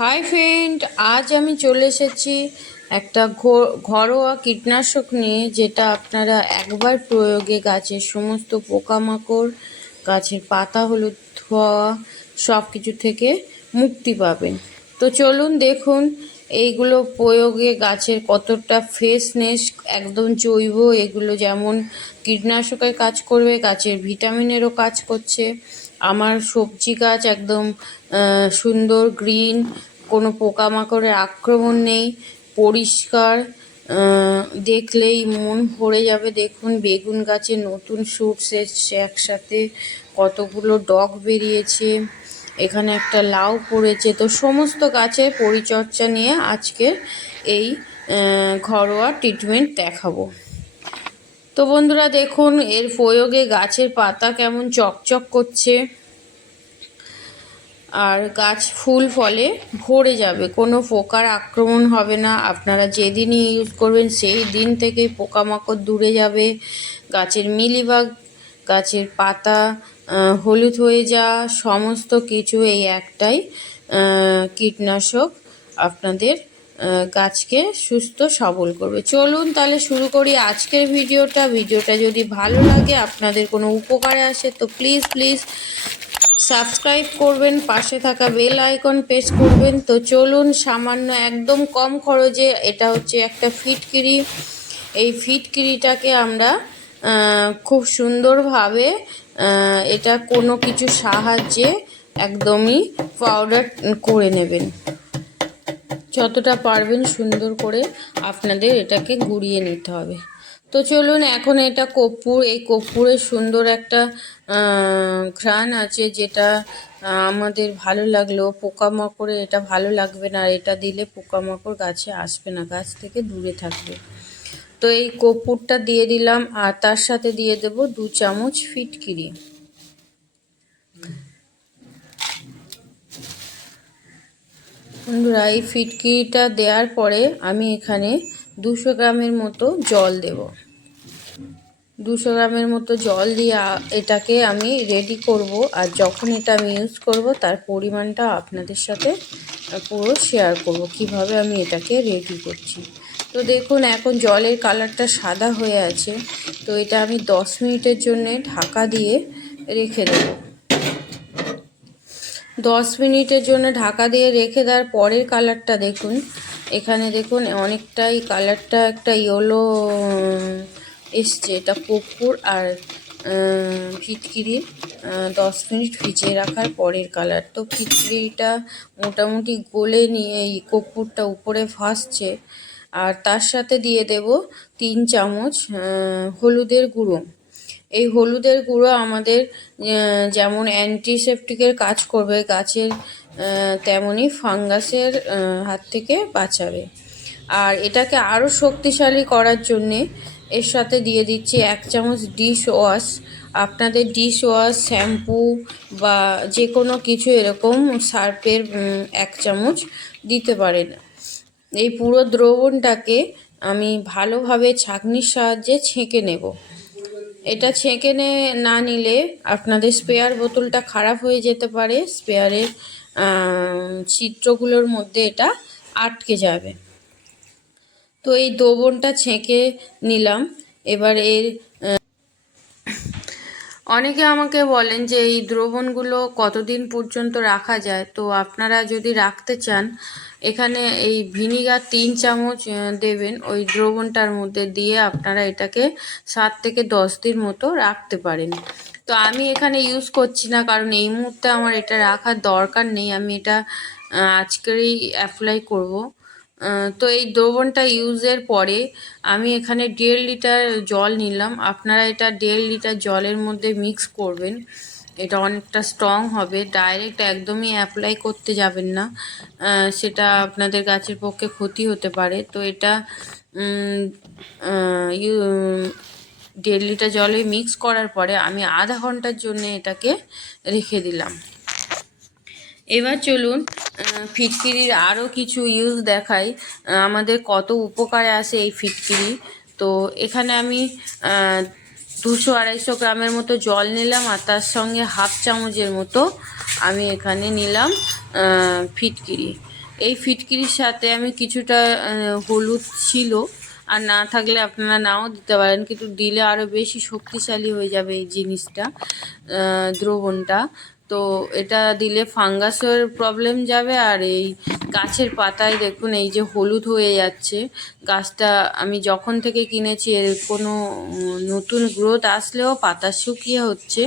Hi friend আজ আমি চলে এসেছি একটা ঘরোয়া কীটনাশক নিয়ে, যেটা আপনারা একবার প্রয়োগে গাছের সমস্ত পোকামাকড়, গাছের পাতা, হলুদ ধোয়া সব কিছু থেকে মুক্তি পাবেন। তো চলুন দেখুন, এইগুলো প্রয়োগে গাছের কতটা ফ্রেশনেস একদম জৈব, এগুলো যেমন কীটনাশকের কাজ করবে, গাছের ভিটামিনেরও কাজ করছে। আমার সবজি গাছ একদম সুন্দর গ্রিন কোনো পোকামাকড়ের আক্রমণ নেই, পরিষ্কার দেখলেই মন ভরে যাবে। দেখুন, বেগুন গাছে নতুন শুটস এসছে, একসাথে কতগুলো ডগ বেরিয়েছে, এখানে একটা লাউ পড়েছে। তো সমস্ত গাছের পরিচর্যা নিয়ে আজকে এই ঘরোয়া ট্রিটমেন্ট দেখাবো। তো বন্ধুরা দেখুন, এর প্রয়োগে গাছের পাতা কেমন চকচক করছে। আর গাছ ফুল ফলে ভরে যাবে, কোনো পোকার আক্রমণ হবে না। আপনারা যেদিনই ইউজ করবেন, সেই দিন থেকেই পোকামাকড় দূরে যাবে। গাছের মিলিবাগ গাছের পাতা হলুদ হয়ে যাওয়া, সমস্ত কিছু এই একটাই কীটনাশক আপনাদের গাছকে সুস্থ সবল করবে। চলুন তাহলে শুরু করি আজকের ভিডিওটা। ভিডিওটা যদি ভালো লাগে, আপনাদের কোনো উপকারে আসে, তো প্লিজ প্লিজ সাবস্ক্রাইব করবেন, পাশে থাকা বেল আইকন প্রেস করবেন। তো চলুন, সামান্য একদম কম খরচে এটা হচ্ছে একটা ফিটকিরি। এই ফিটকিরিটাকে আমরা খুব সুন্দরভাবে এটা কোনো কিছু সাহায্যে একদমই পাউডার করে নেবেন। যতটা পারবেন সুন্দর করে আপনাদের এটাকে গুঁড়িয়ে নিতে হবে। তো চলুন, এখন এটা কর্পূর, এই কর্পূরের সুন্দর একটা ঘ্রাণ আছে যেটা আমাদের ভালো লাগলেও পোকামাকড়ে এটা ভালো লাগবে না, আর এটা দিলে পোকামাকড় গাছে আসবে না, গাছ থেকে দূরে থাকবে। তো এই কর্পূরটা দিয়ে দিলাম, আর তার সাথে দিয়ে দেব দু চামচ ফিটকিরি। বন্ধুরা, এই ফিটকিরিটা দেওয়ার পরে আমি এখানে দুশো গ্রামের মতো জল দেব। দুশো গ্রামের মতো জল দিয়ে এটাকে আমি রেডি করব আর যখন এটা আমি ইউজ করব, তার পরিমাণটা আপনাদের সাথে পুরো শেয়ার করব, কীভাবে আমি এটাকে রেডি করছি। তো দেখুন, এখন জলের কালারটা সাদা হয়ে আছে। তো এটা আমি দশ মিনিটের জন্যে ঢাকা দিয়ে রেখে দেবো। দশ মিনিটের জন্য ঢাকা দিয়ে রেখে দেওয়ার পরের কালারটা দেখুন। এখানে দেখুন অনেকটাই কালারটা একটা ইয়েলো এসছে। এটা কর্পূর আর আহ, ফিটকিরির দশ মিনিট ভিজিয়ে রাখার পরের কালার। তো ফিটকিরিটা মোটামুটি গলে নিয়ে এই কর্পূরটা উপরে ভাসছে। আর তার সাথে দিয়ে দেব তিন চামচ হলুদের গুঁড়ো। এই হলুদের গুঁড়ো আমাদের যেমন অ্যান্টিসেপটিকের কাজ করবে গাছের তেমনই ফাঙ্গাসের হাত থেকে বাঁচাবে। আর এটাকে আরও শক্তিশালী করার জন্যে এর সাথে দিয়ে দিচ্ছি এক চামচ ডিশ ওয়াশ আপনাদের ডিশ ওয়াশ শ্যাম্পু বা যে কোনো কিছু এরকম সার্ফের উম, এক চামচ দিতে পারেন। এই পুরো দ্রবণটাকে আমি ভালোভাবে ছাঁকনির সাহায্যে ছেঁকে নেব। এটা ছেঁকে নে নিলে আপনাদের স্পেয়ার বোতলটা খারাপ হয়ে যেতে পারে। স্পেয়ারের চিত্রগুলোর মধ্যে এটা আটকে যাবে। তো এই দোবনটা ছেঁকে নিলাম। এবার এর অনেকে আমাকে বলেন যে এই দ্রবণগুলো কতদিন পর্যন্ত রাখা যায়। তো আপনারা যদি রাখতে চান, এখানে এই ভিনিগার তিন চামচ দেবেন। ওই দ্রবণটার মধ্যে দিয়ে আপনারা এটাকে সাত থেকে দশ দিন মতো রাখতে পারেন। তো আমি এখানে ইউজ করছি না, কারণ এই মুহূর্তে আমার এটা রাখার দরকার নেই। আমি এটা আজকেরই অ্যাপ্লাই করব। তো এই দ্রবণটা ইউজের পরে আমি এখানে দেড় লিটার জল নিলাম। আপনারা এটা দেড় লিটার জলের মধ্যে মিক্স করবেন। এটা অনেকটা স্ট্রং হবে। ডাইরেক্ট একদমই অ্যাপ্লাই করতে যাবেন না। সেটা আপনাদের গাছের পক্ষে ক্ষতি হতে পারে। তো এটা দেড় লিটার জলে মিক্স করার পরে আমি আধা ঘণ্টার জন্য এটাকে রেখে দিলাম। এবার চলুন ফিটকিরির আরও কিছু ইউজ দেখাই। আমাদের কত উপকারে আসে এই ফিটকিরি। তো এখানে আমি দুশো আড়াইশো গ্রামের মতো জল নিলাম আর তার সঙ্গে হাফ চামচের মতো আমি এখানে নিলাম ফিটকিরি। এই ফিটকিরির সাথে আমি কিছুটা হলুদ ছিল। আর না থাকলে আপনারা নাও দিতে পারেন, কিন্তু দিলে আরও বেশি শক্তিশালী হয়ে যাবে এই জিনিসটা দ্রবণটা। তো এটা দিলে ফাঙ্গাসের প্রবলেম যাবে আর এই গাছের পাতায় দেখুন, এই যে হলুদ হয়ে যাচ্ছে। গাছটা আমি যখন থেকে কিনেছি, এর কোনো নতুন গ্রোথ আসলেও পাতা শুকিয়ে হচ্ছে।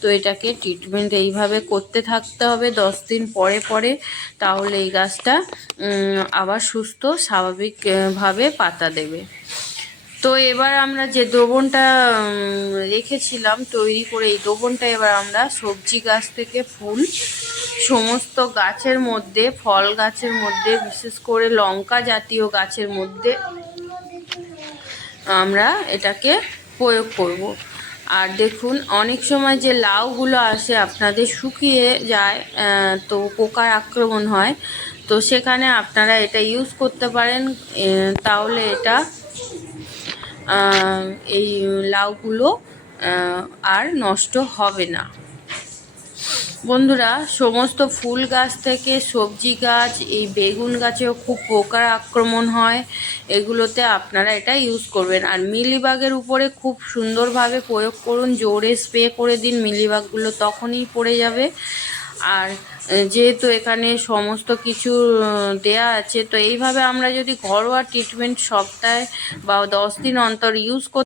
তো এটাকে ট্রিটমেন্ট এইভাবে করতে থাকতে হবে দশ দিন পরে পরে, তাহলে এই গাছটা আবার সুস্থ, স্বাভাবিকভাবে পাতা দেবে। তো এবার আমরা যে দ্রবণটা রেখেছিলাম তৈরি করে, এই দ্রবণটা এবার আমরা সবজি গাছ থেকে ফুল, সমস্ত গাছের মধ্যে, ফল গাছের মধ্যে, বিশেষ করে লঙ্কা জাতীয় গাছের মধ্যে আমরা এটাকে প্রয়োগ করব। আর দেখুন, অনেক সময় যে লাউগুলো আসে আপনাদের শুকিয়ে যায় তো পোকার আক্রমণ হয়, তো সেখানে আপনারা এটা ইউজ করতে পারেন তাহলে এটা এই লাউগুলো আর নষ্ট হবে না। বন্ধুরা, সমস্ত ফুল গাছ থেকে সবজি গাছ, এই বেগুন গাছেও খুব পোকার আক্রমণ হয়। এগুলোতে আপনারা এটা ইউজ করবেন। আর মিলিবাগের উপরে খুব সুন্দরভাবে প্রয়োগ করুন। জোরে স্প্রে করে দিন, মিলিবাগগুলো তখনই পড়ে যাবে। আর যেহেতু এখানে সমস্ত কিছু দেয়া আছে, তো এইভাবে আমরা যদি ঘরোয়া ট্রিটমেন্ট সপ্তাহে বা দশ দিন অন্তর ইউজ